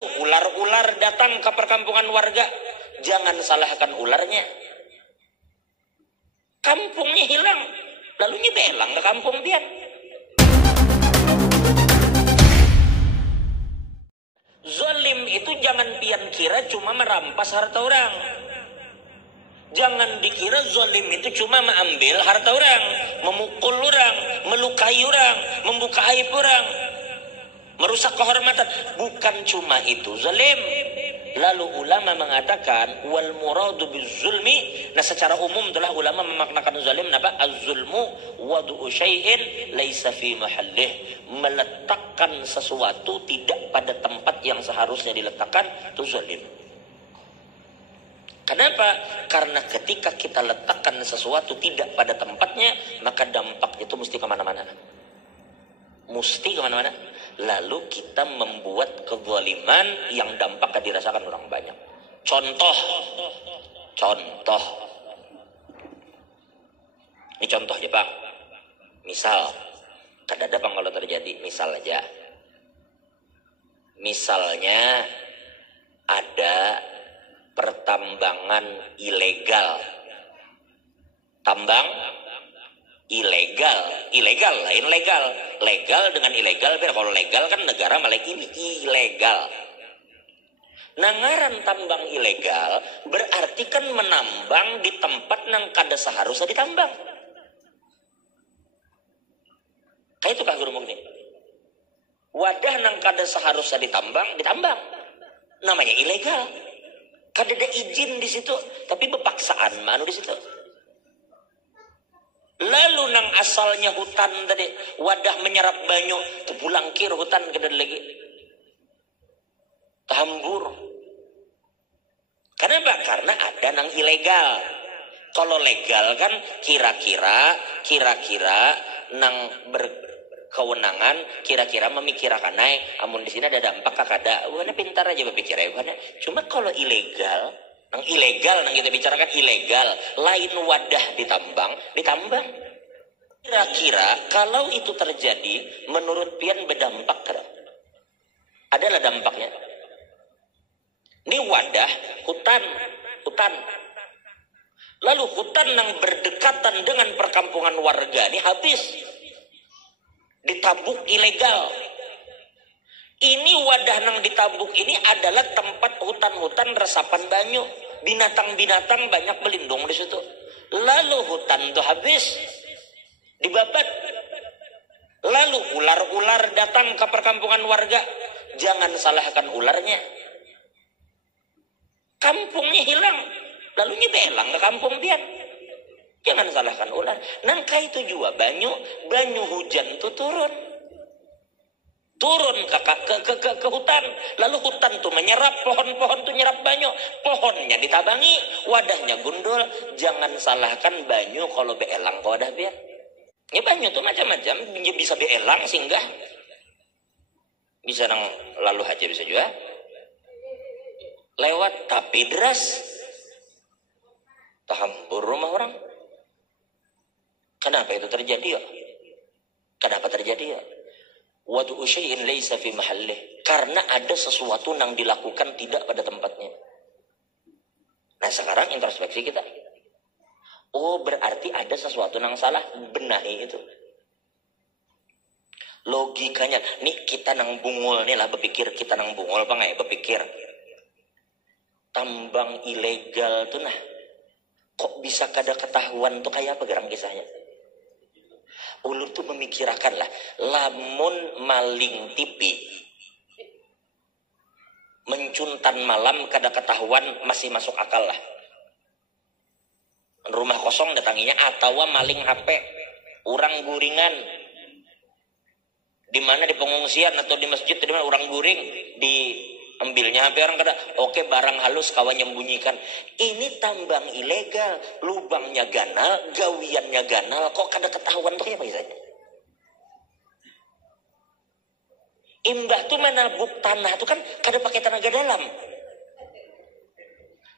Ular-ular datang ke perkampungan warga, jangan salahkan ularnya. Kampungnya hilang, lalu nyebelang ke kampung dia. Zalim itu jangan pian kira cuma merampas harta orang. Jangan dikira zalim itu cuma mengambil harta orang, memukul orang, melukai orang, membuka aib orang, merusak kehormatan. Bukan cuma itu zalim. Lalu ulama mengatakan wal muradu bizulmi. Nah, secara umum telah ulama memaknakan zalim apa? Az-zulmu wadu'u syai'in laisa fi mahallih. Meletakkan sesuatu tidak pada tempat yang seharusnya diletakkan, itu zalim. Kenapa? Karena ketika kita letakkan sesuatu tidak pada tempatnya, maka dampak itu mesti kemana-mana. Mesti kemana-mana. Lalu kita membuat kezaliman yang dampaknya dirasakan orang banyak. Contoh. Ini contoh aja Bang. Misal, kadang-kadang Bang kalau terjadi, misal aja. Misalnya ada pertambangan ilegal. Tambang ilegal lain legal. Legal dengan ilegal, kalau legal kan negara malah ini ilegal. Nah, ngaran tambang ilegal berarti kan menambang di tempat nang kada seharusnya ditambang. Kayak itu kah guru mungkin? Wadah nang kada seharusnya ditambang. Namanya ilegal. Kada ada izin di situ, tapi bepaksaan manu di situ. Lalu nang asalnya hutan tadi, wadah menyerap banyu, tepulangkir hutan kada lagi. Tambur. Kenapa? Karena ada nang ilegal. Kalau legal kan kira-kira nang berkewenangan, kira-kira memikirkan naik. Amun di sini ada dampak kada. Wah, pintar aja berpikir ya. Cuma kalau ilegal, nang kita bicarakan ilegal, lain wadah ditambang. Kira-kira kalau itu terjadi, menurut pian berdampak kada? Adalah dampaknya. Ini wadah hutan. Lalu hutan yang berdekatan dengan perkampungan warga ini habis ditabuk ilegal. Ini wadah nang ditabuk ini adalah tempat hutan-hutan resapan banyu. Binatang-binatang banyak berlindung di situ. Lalu hutan itu habis, dibabat. Lalu ular-ular datang ke perkampungan warga. Jangan salahkan ularnya. Kampungnya hilang, lalu nyebelang ke kampung dia. Jangan salahkan ular. Nangka itu juga banyu hujan itu turun ke hutan, lalu hutan tuh menyerap pohon-pohon tuh nyerap banyu, pohonnya ditabangi, wadahnya gundul. Jangan salahkan banyu kalau beelang ke wadah biar. Ini banyu tuh macam-macam, bisa beelang singgah, bisa nang lalu aja bisa juga lewat, tapi deras tahambur rumah orang. Kenapa itu terjadi ya? Wadu'u syai'in laisa fi mahallih. Karena ada sesuatu yang dilakukan tidak pada tempatnya. Nah, sekarang introspeksi kita. Oh, berarti ada sesuatu yang salah. Benahi itu. Logikanya, nih kita nang bungul nih lah berpikir, kita nang bungul apa nggak ya berpikir. Tambang ilegal tuh nah, kok bisa kada ketahuan tuh kayak apa geram kisahnya? Ulur tuh memikirkan lah, lamun maling tipi mencuntan malam kada ketahuan masih masuk akal lah. Rumah kosong datanginya, atau maling HP orang guringan di mana di pengungsian atau di masjid di mana orang guring diambilnya HP orang kada. Oke, barang halus kawan nyembunyikan. Ini tambang ilegal, lubangnya ganal, gawiannya ganal, kok kada ketahuan tuh kayak apa kisahnya? Imbah tuh menabuk tanah tuh kan kada pakai tenaga dalam.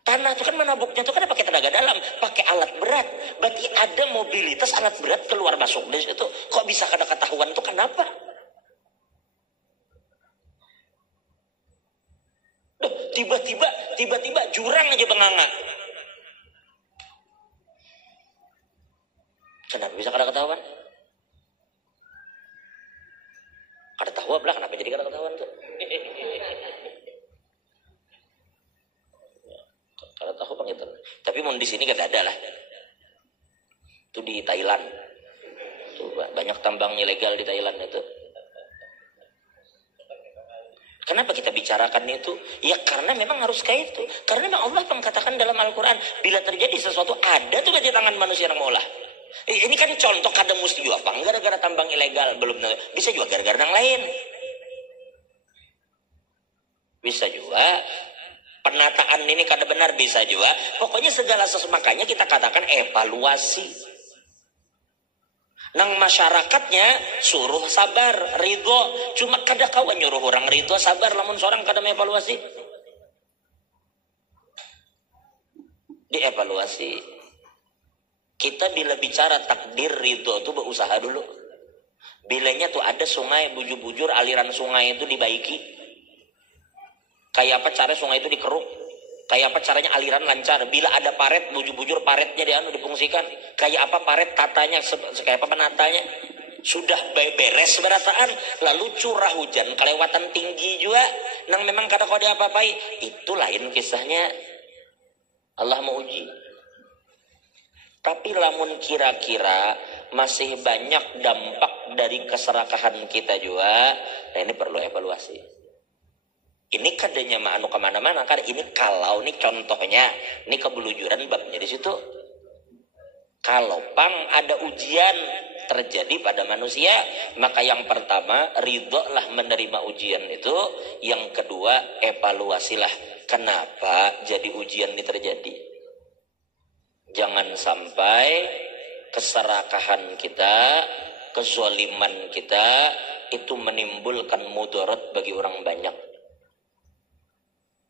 Tanah tuh kan menabuknya tuh kada pakai tenaga dalam, pakai alat berat. Berarti ada mobilitas alat berat keluar masuk dari situ. Kok bisa kada ketahuan tuh kenapa? Tiba-tiba jurang aja benganga. Kenapa bisa kada ketahuan? Kada tahu belah kenapa jadi kada ketahuan tuh? Kada tahu pangitan. Tapi mau di sini kada ada lah. Itu di Thailand. Tuh banyak tambang ilegal di Thailand itu. Kenapa kita bicarakan itu? Ya karena memang harus kayak itu. Karena memang Allah mengatakan dalam Al-Quran, bila terjadi sesuatu ada tuh di tangan manusia yang mengolah. Ini kan contoh kada mesti juga apa? Gara-gara tambang ilegal belum bisa juga gara-gara yang lain. Bisa juga penataan ini kada benar, bisa juga. Pokoknya segala sesuatu, makanya kita katakan evaluasi. Nang masyarakatnya suruh sabar, ridho. Cuma kada kawan nyuruh orang ridho sabar, lamun seorang kada mengevaluasi. Dievaluasi. Kita bila bicara takdir ridho itu berusaha dulu. Bilanya tuh ada sungai, bujur-bujur aliran sungai itu dibaiki. Kayak apa cara sungai itu dikeruk? Kayak apa caranya aliran lancar? Bila ada paret, bujur-bujur paretnya difungsikan. Kayak apa paret tatanya, kayak apa penatanya? Sudah beres berataan, lalu curah hujan, kelewatan tinggi juga. Nang memang kada kau apa-apai. Itu lain kisahnya. Allah mau uji. Tapi lamun kira-kira masih banyak dampak dari keserakahan kita juga, nah ini perlu evaluasi. Ini kadanya anu kemana-mana, karena ini kalau ini contohnya, ini kebelujuran babnya di situ. Kalau pang ada ujian terjadi pada manusia, maka yang pertama ridholah menerima ujian itu, yang kedua evaluasilah kenapa jadi ujian ini terjadi. Jangan sampai keserakahan kita, kezaliman kita itu menimbulkan mudarat bagi orang banyak.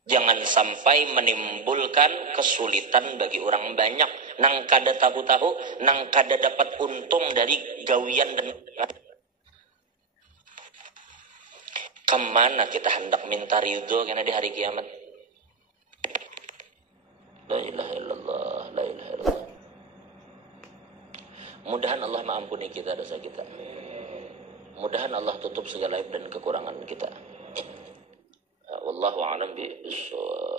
Jangan sampai menimbulkan kesulitan bagi orang banyak. Nang kada tahu-tahu, nang kada dapat untung dari gawian dan kemana kita hendak minta ridho karena di hari kiamat. La ilaha illallah, la ilaha illallah. Mudahan Allah mengampuni kita dosa kita. Mudahan Allah tutup segala aib dan kekurangan kita. Wallahu a'lam bishawab.